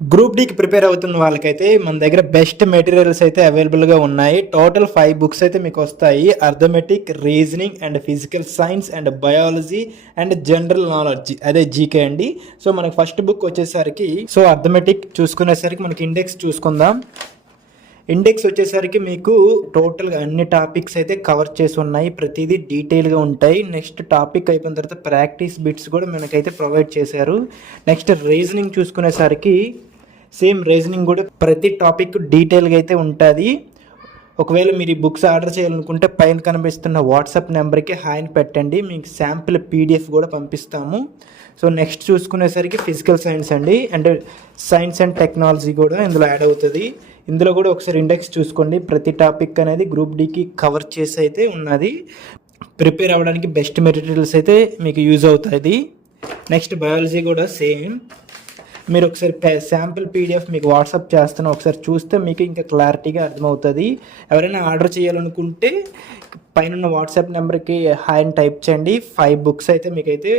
Group డీకి prepare అవుతున్న వాళ్ళకైతే మన దగ్గర బెస్ట్ మెటీరియల్స్ అయితే అవైలబుల్గా ఉన్నాయి. టోటల్ ఫైవ్ బుక్స్ అయితే మీకు వస్తాయి. Arithmetic reasoning and physical science and biology and general knowledge అదే జీకే అండి. సో మనకి ఫస్ట్ బుక్ వచ్చేసరికి సో అర్థమెటిక్ చూసుకునేసరికి మనకి ఇండెక్స్ చూసుకుందాం. ఇండెక్స్ వచ్చేసరికి మీకు టోటల్గా అన్ని టాపిక్స్ అయితే కవర్ చేసి ఉన్నాయి ప్రతిదీ డీటెయిల్గా ఉంటాయి. నెక్స్ట్ టాపిక్ అయిపోయిన తర్వాత ప్రాక్టీస్ బిట్స్ కూడా మనకైతే ప్రొవైడ్ చేశారు. నెక్స్ట్ రీజనింగ్ చూసుకునేసరికి సేమ్ రీజనింగ్ కూడా ప్రతి టాపిక్ డీటెయిల్గా అయితే ఉంటుంది. ఒకవేళ మీరు ఈ బుక్స్ ఆర్డర్ చేయాలనుకుంటే పైన కనిపిస్తున్న వాట్సాప్ నెంబర్కి హాయిని పెట్టండి. మీకు శాంపుల్ పీడిఎఫ్ కూడా పంపిస్తాము. సో నెక్స్ట్ చూసుకునేసరికి ఫిజికల్ సైన్స్ అండి. అండ్ సైన్స్ అండ్ టెక్నాలజీ కూడా ఇందులో యాడ్ అవుతుంది. ఇందులో కూడా ఒకసారి ఇండెక్స్ చూసుకోండి. ప్రతి టాపిక్ అనేది గ్రూప్ డికి కవర్ చేసి అయితే ఉన్నది. ప్రిపేర్ అవ్వడానికి బెస్ట్ మెటీరియల్స్ అయితే మీకు యూజ్ అవుతుంది నెక్స్ట్ బయాలజీ కూడా సేమ్. మీరు ఒకసారి శాంపుల్ పీడిఎఫ్ మీకు వాట్సాప్ చేస్తాను ఒకసారి చూస్తే మీకు ఇంకా క్లారిటీగా అర్థమవుతుంది. ఎవరైనా ఆర్డర్ చేయాలనుకుంటే పైన వాట్సాప్ నెంబర్కి హాయ్ అని టైప్ చేయండి. ఫైవ్ బుక్స్ అయితే మీకైతే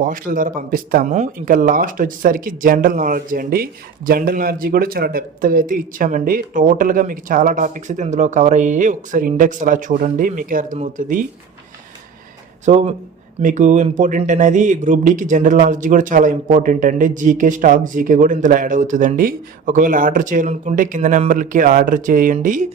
పోస్టల్ ద్వారా పంపిస్తాము. ఇంకా లాస్ట్ వచ్చేసరికి జనరల్ నాలెడ్జ్ అండి. జనరల్ నాలెడ్జ్ కూడా చాలా డెప్త్గా అయితే ఇచ్చామండి. టోటల్గా మీకు చాలా టాపిక్స్ అయితే ఇందులో కవర్ అయ్యాయి ఒకసారి ఇండెక్స్ అలా చూడండి మీకే అర్థమవుతుంది. సో మీకు ఇంపార్టెంట్ అనేది గ్రూప్ డికి జనరల్ నాలెడ్జ్ కూడా చాలా ఇంపార్టెంట్ అండి. జీకే స్టాక్ జీకే కూడా ఇందులో యాడ్ అవుతుందండి. ఒకవేళ ఆర్డర్ చేయాలనుకుంటే కింద నెంబర్లకి ఆర్డర్ చేయండి.